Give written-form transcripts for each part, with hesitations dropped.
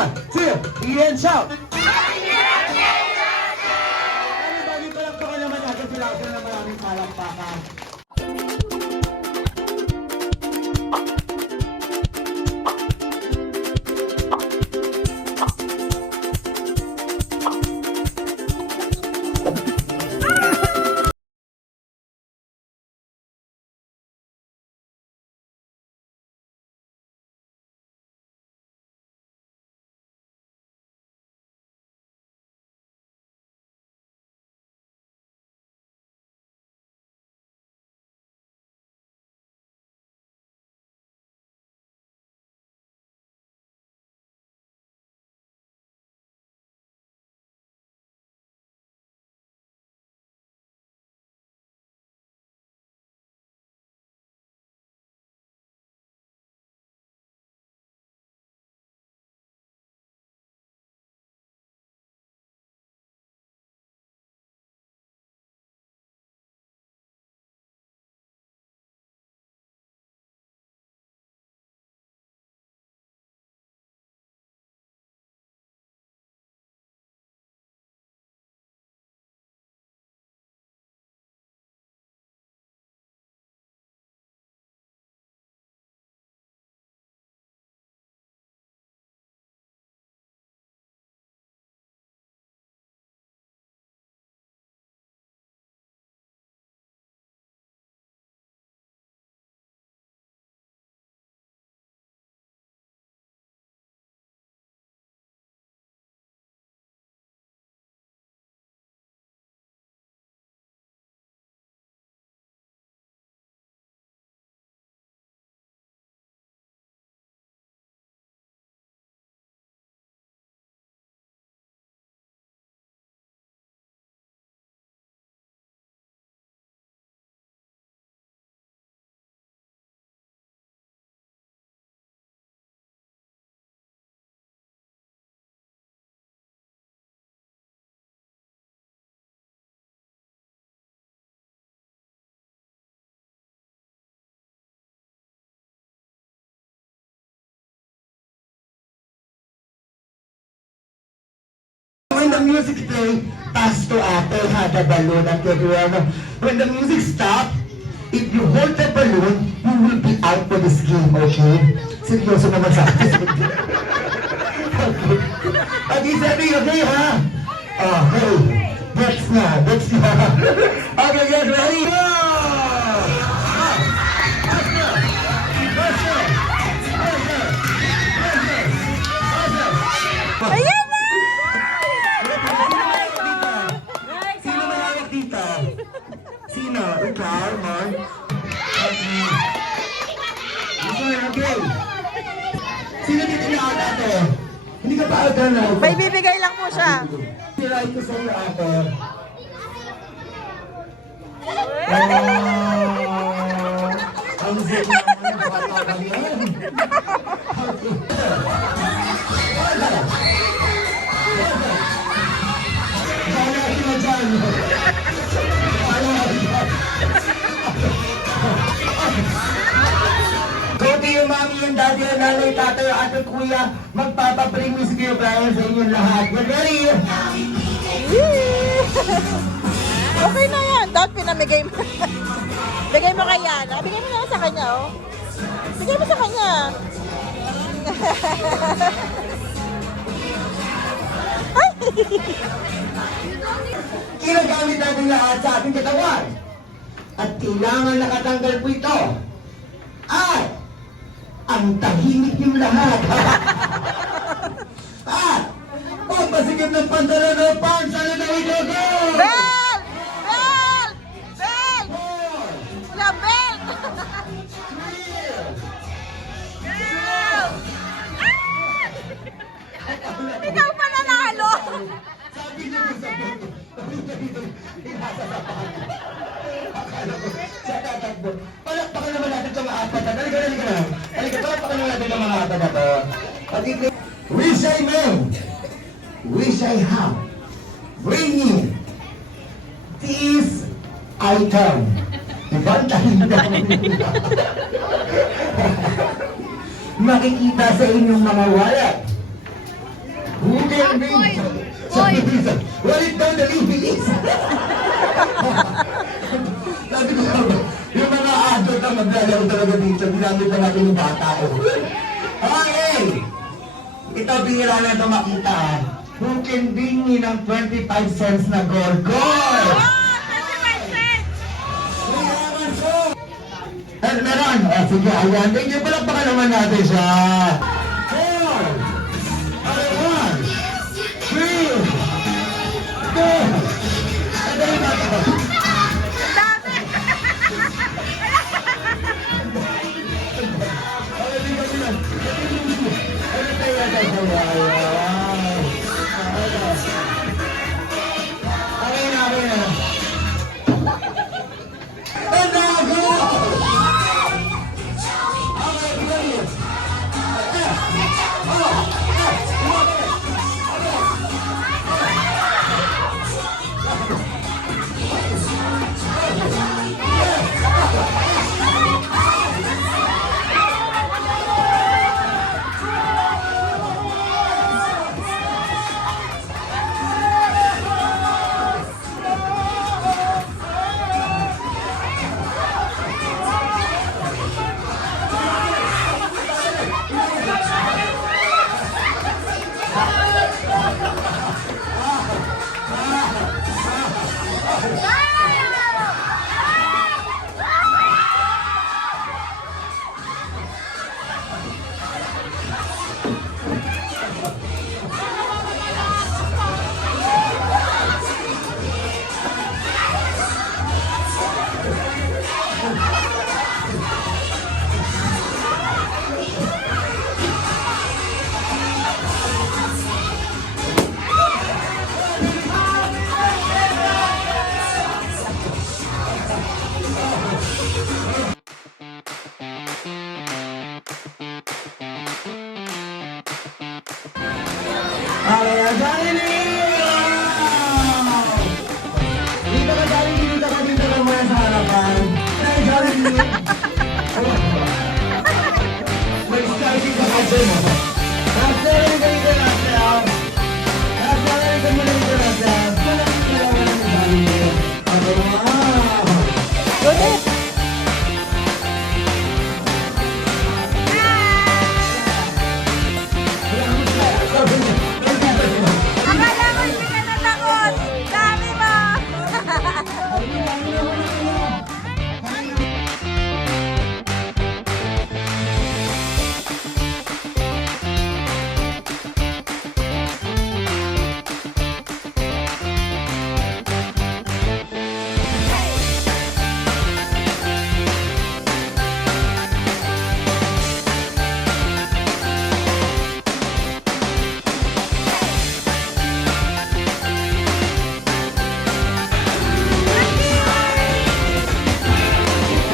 1, 2, 3, and shout! Everybody, palakpakan naman natin sila ng maraming palakpakan. When the music play, pass to Apple, have the balloon at everyone. When the music stops, if you hold the balloon, you will be out for this game, okay? Seryoso naman sa akin. Okay. At is everything okay, ha? Okay. That's na. Okay, get ready? Go! Ayan! Sino? Ikaw, Mark? Okay. Sino dito na out ate? Hindi ka pa out na. May bibigay lang po siya. Tirahin ko sa iyo ate. Ang zip naman yung bata ka yan. Wala sila dyan. Buti yung mami, yung daddy, yung nanay, tatay, yung ate, kuya, magpapabring mo si Kuya Brian sa inyong lahat. Get ready! Okay na yan. Dapat pinamigay mo. Bigay mo kay Yana. Bigay mo na sa kanya, oh. Bigay mo sa kanya. Ginagamit natin lahat sa ating katawan. At kailangan nakatanggal po ito. At ang tahimik yung lahat. At papasigam ng pantalon ng pants. Ano na ito? Go! Bell! Bell! Bell! Wala bell! Bell! Ikaw pa nanalo! Sabi niyo sa sa tatakbo. Palakpakan naman natin sa mga apat. Halika na. Halika, palakpakan naman natin ang mga apat na to. Wish I know, wish I have, bringing this item. Ibantahin daw. Makikita sa inyong mga wallet. Kelvin. Walit daw na bilis. Sabi ko, yung mga adult ang maglalaro talaga dito, ginamit na natin yung bata. Okay! Ito, bihira na ito makita. Who can bring me ng 25 cents na gorgor? Meron. Sige, ayan. Hindi, palakpakan naman natin siya. 4. Okay, 1. 3. 2. Andali na ito. Akala ko hindi ka natakot. Dami mo.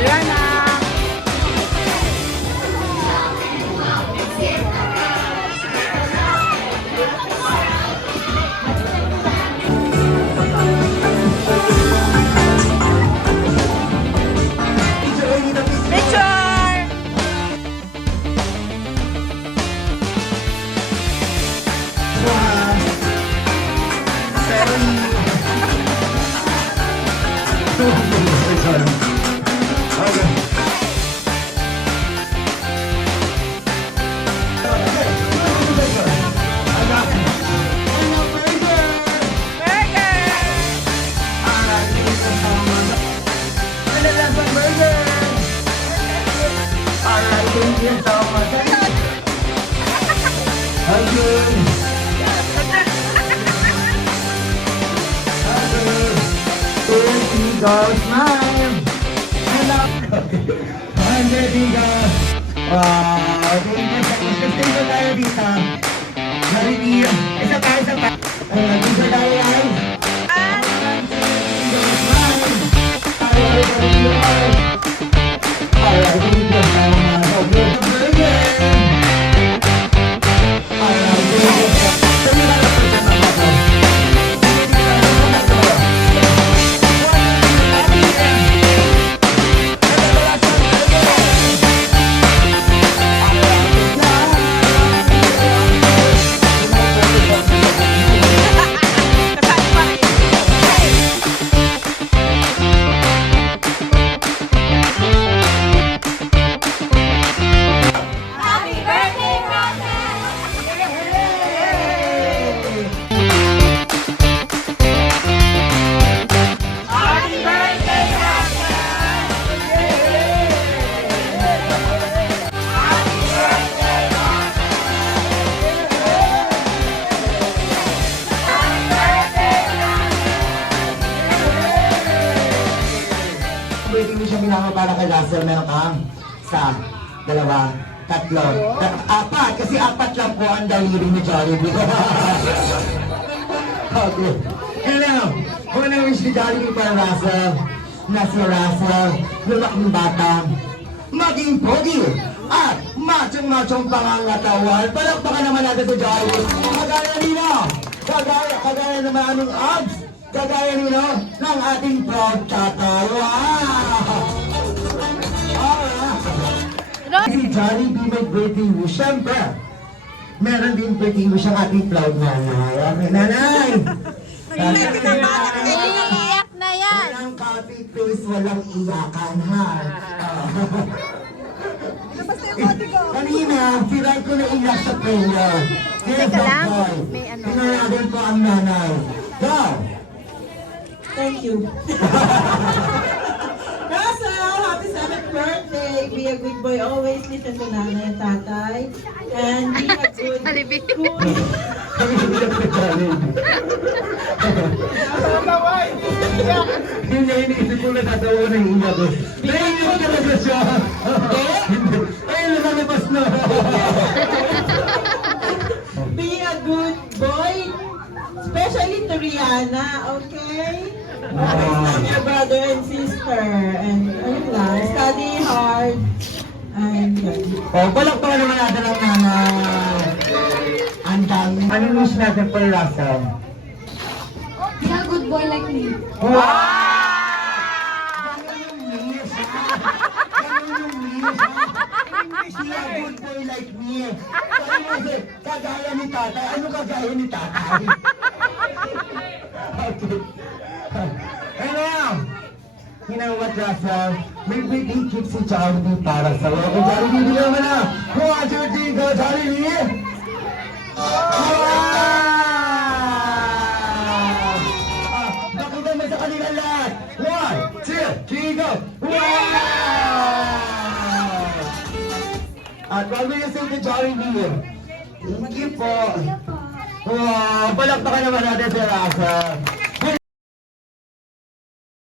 Ayan na. Picture! Goes mine. Hello. Wow, dito tayo dito. Narinig. Isa pa, isa pa. Dito tayo guys. para kay Russell, meron kang isa, dalawa, tatlo, apat. Kasi apat lang po ang daliri ni Jollibee. Okay. Hello. Kung na wish ni Jollibee para Russell, na si Russell, yung laking bata, maging pogi, at machong-machong pangangatawan. Palakpakan naman natin sa Jollibee. Kagaya nino, kagaya naman aming abs, kagaya nino ng ating proud tatay. Wow! Si Jollibee may birthday wish. Siyempre, meron din birthday wish ang ating proud nanay. Okay, nanay! Iiyak na yan. Walang copy paste, walang iyakan, ha? Kanina, siray ko na iyak sa prayer. Teka lang, may ano. Tingnan natin po ang nanay. Go! Thank you. Russell, happy 7th birthday. Be a good boy. Always listen to nanay and tatay. And be a good, Hindi na iniisip ko na tatawa ng iyak ko. Naiiyak talaga siya. Ay, lumalabas na. be a good boy. Especially to Rihanna, okay? Love your brother and sister. And ayun lang, study hard. And yun. Oh, palakpakan naman natin ang nanay. Ang dami. Anong wish natin for Russell? Be a good boy like me. Wow! Ganun yung wish, ha? Ganun yung wish, ha? Be a good boy like me. Kasi kagaya ni tatay. Ano kagaya ni tatay? Okay. Ano? You know what, Russell? May birthday cake si Jollibee para sa'yo. Kung Jollibee, bigyan mo na. 1, 2, 3, go, Jollibee! Wow! Nakita mo sa kanila lahat. 1, 2, 3, go! Wow! At what will you say to Jollibee? Thank you po. Wow! Palakpakan naman natin si Russell.